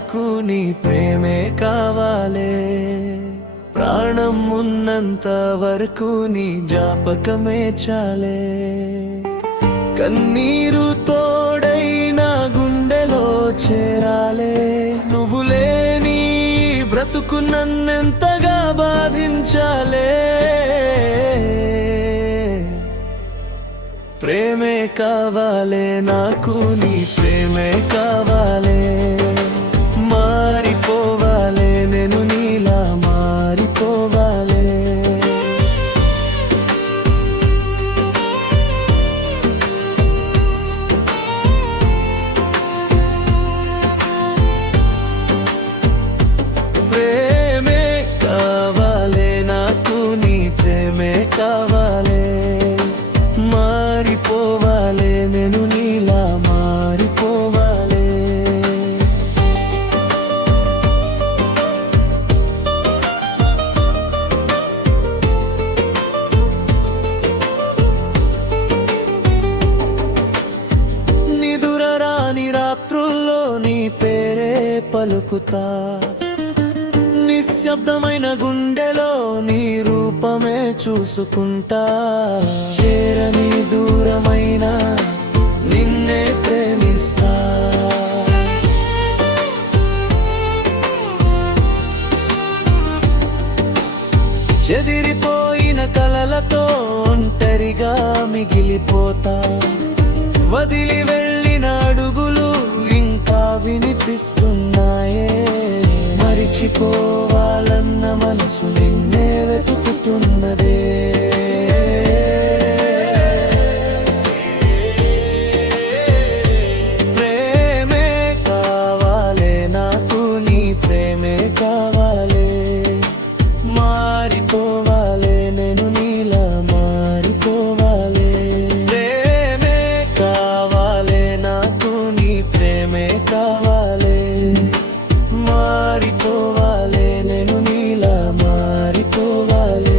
నాకు నీ ప్రేమే కావాలే. ప్రాణం ఉన్నంత వరకు నీ జ్ఞాపకమే చాలే. కన్నీరు తోడై నా గుండెలో చేరాలే. నువ్వు లేని బ్రతుకు నన్నెంతగా బాధించాలే. ప్రేమే కావాలే, నాకు నీ ప్రేమే కావాలే. మారిపోవాలే, నేను నీలా మారిపోవాలే. ప్రేమే కావాలే, నాకు నీ ప్రేమే కావాలే. మారిపోవాలే, నేను నీలా మారిపోవాలే. నిదురరాని రాత్రుల్లో నీ పేరే పలుకుతా. నిశ్శబ్దమైన గుండెలో నీ రూపమే చూసుకుంటా. చేరని దూరమైన నిన్నే ప్రేమిస్తా. చెదిరిపోయిన కలలతో ఒంటరిగా మిగిలిపోతా. వదిలి వెళ్ళిన అడుగులు ఇంకా వినిపిస్తున్నాయే. మరిచిపోవాలన్న మనసు నిన్నే వెతుకుతున్నదే. ప్రేమే కావాలే, నాకు నీ ప్రేమే కావాలే. మారిపోవాలే, నేను నీలా మారిపోవాలే. ప్రేమే కావాలే, నాకు నీ ప్రేమే కావాలే. మారిపోవాలే, నేను నీలా మారిపోవాలే.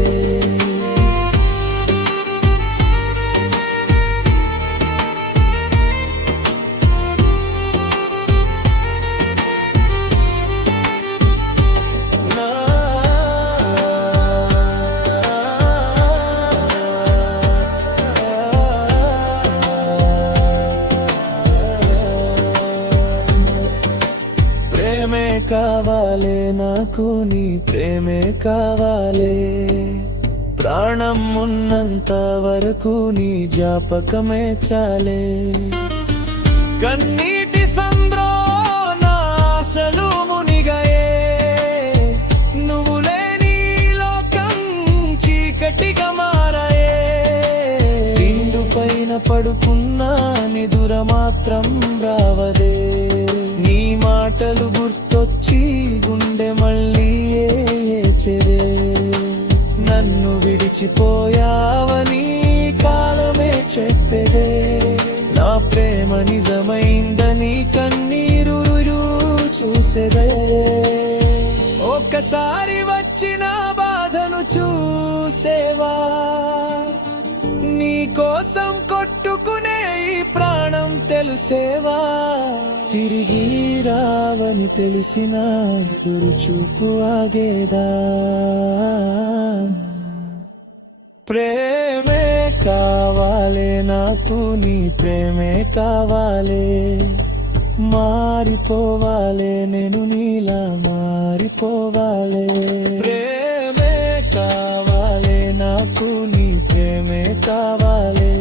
ప్రేమే కావాలే, నాకు నీ ప్రేమే కావాలే. ప్రాణం ఉన్నంత వరకు నీ జ్ఞాపకమే చాలే. కన్నీటి సంద్రో నా ఆశలు మునిగాయే. నువ్వు లేని లోకం చీకటిగా మారాయే. ఇందు పైన పడుకున్నా నిదుర మాత్రం రావదే. నీ మాటలు గుర్తొచ్చి గుండె మళ్ళీ ఏచెదే. నన్ను విడిచిపోయావని కాలమే చెప్పేదే. నా ప్రేమ నిజమైందని కన్నీరు చూసేదే. ఒక్కసారి వచ్చిన బాధను చూసేవా. నీ కోసం కొట్టుకునే ఈ ప్రాణం తెలుసేవా. తిరిగి రావని తెలిసిన ఎదురు చూపు ఆగేదా. ప్రేమే కావాలే, నాకు నీ ప్రేమే కావాలే. మారిపోవాలే, నేను నీలా మారిపోవాలే. ప్రేమే కావాలే, నాకు నీ ప్రేమే కావాలే.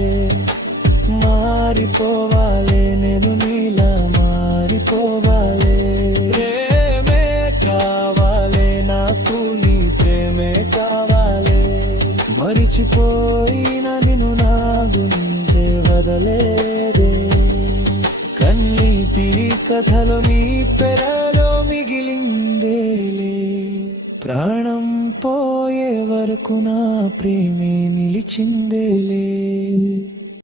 మారిపోవాలే, నేను నీలా మారిపోవాలే. ప్రేమే కావాలే, నాకు నీ ప్రేమే కావాలే. మరిచిపోయిన నిన్ను నా గుండె వదలేదే. కన్నీటి కథలో నీ పెరలో మిగిలిందేలే. ప్రాణం పోయే వరకు నా ప్రేమే నిలిచిందేలే.